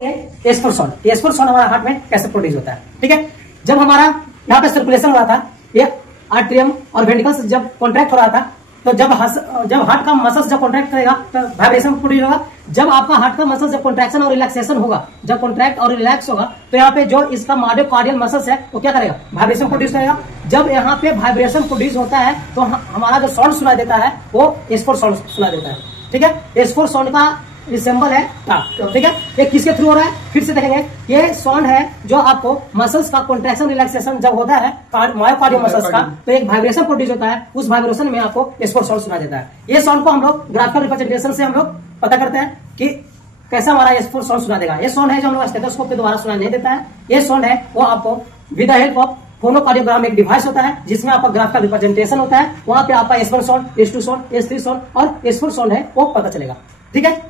S4 sound, S4 sound हमारा heart में कैसे प्रोड्यूस होता है। ठीक है, जब हमारा यहाँ पे सर्कुलेशन हो रहा था, ये आर्ट्रियम और वेंट्रिकल्स जब कॉन्ट्रैक्ट हो रहा था, तो जब हार्ट का मसल्स जब कॉन्ट्रैक्ट करेगा तो वाइब्रेशन प्रोड्यूस होगा। जब आपका हार्ट का मसल्स जब कॉन्ट्रैक्शन और रिलैक्सेशन होगा, जब कॉन्ट्रैक्ट और रिलैक्स होगा, तो यहाँ पे जो इसका मायोकार्डियल मसल्स है वो क्या करेगा, वाइब्रेशन प्रोड्यूस करेगा। जब यहाँ पे वाइब्रेशन प्रोड्यूस होता है तो हमारा जो साउंड सुनाई देता है वो एस4 साउंड सुनाई देता है। ठीक है, एस4 साउंड का सिंबल है टा। ठीक है, ये किसके थ्रू हो रहा है, फिर से देखेंगे। ये साउंड है जो आपको मसल्स का कॉन्ट्रैक्शन रिलैक्सेशन जब होता है मायोकार्डियल मसल्स का, तो एक वाइब्रेशन प्रोड्यूस होता है, उस वाइब्रेशन में आपको एस4 साउंड सुना देता है। ये साउंड को हम लोग ग्राफिकल रिप्रेजेंटेशन से हम लोग पता करते हैं कि कैसा हमारा एस4 साउंड सुना देगा। ये साउंड है जो हम लोग स्टेथोस्कोप के द्वारा सुनाई नहीं देता है। ये साउंड है वो आपको विद द हेल्प ऑफ फोनोकार्डियोग्राम एक डिवाइस होता है जिसमें आपका ग्राफिकल रिप्रेजेंटेशन होता है। वहां पे आपका S1 sound, S2 sound, S3 sound और एस4 साउंड है वो पता चलेगा। ठीक है।